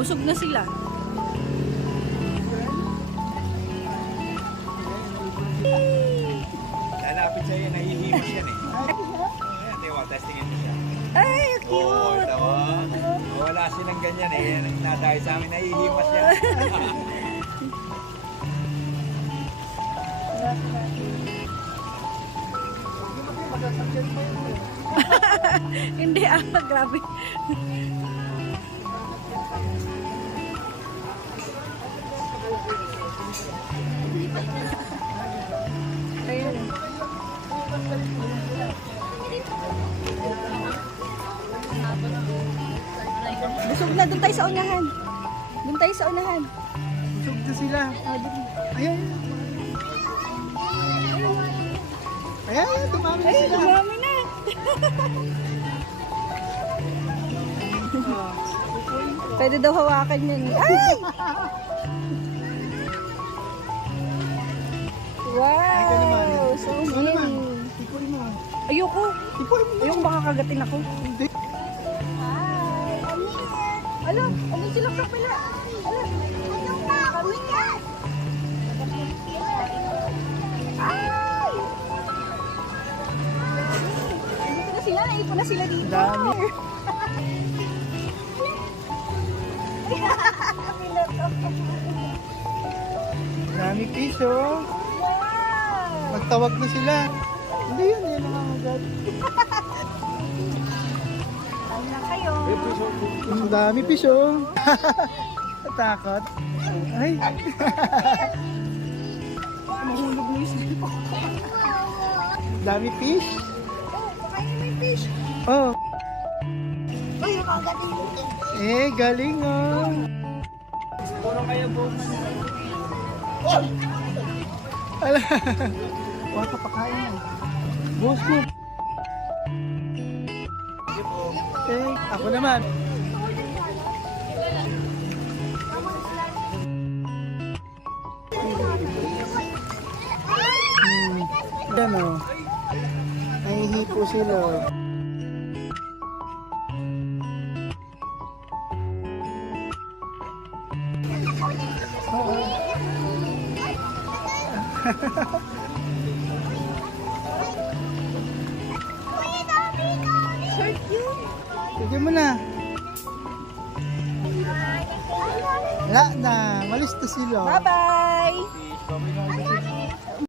Busog na sila. Lalapit sa'yo, nahihimas yan eh. Ayan, diba, testingin mo siya. Ay, Oo, cute! tama. Wala silang ganyan eh. Nadayo sa amin, nahihimas yan. Hindi grabe. Ayun. Busog na, doon tayo sa unahan. Doon tayo sa unahan. Busog na sila. Ayan. Ayan, dumami na Ay, sila. dumami na. Pwede daw hawakan yun. Ay! Wow! So Ano naman? mean. Ikuin mo. Ayoko. Ikuin mo. Ayoko baka kagatin ako. Hindi. Hi! Ano? Ano sila ka pala? Ano? Kami nga! Ay! Dito na sila. Naipon na sila dito. Dami. Dami piso. Wow! Magtawag na sila. Hindi yun, yan nangangagat. Ano na kayo? Ang dami piso. Natakot. Ay. Mahulog na yung slip. Dami fish. Oh, pakainin mo yung fish. Oh. Ay, nakagating. Galing oh. Puro kayo buong Ala. Huwag ka pakain. Boss mo. Ako naman. Yan o. Nahihipo sila. Sir, cute. Sige mo na. Wala na. Malis na sila. Bye-bye. fish. Baboy na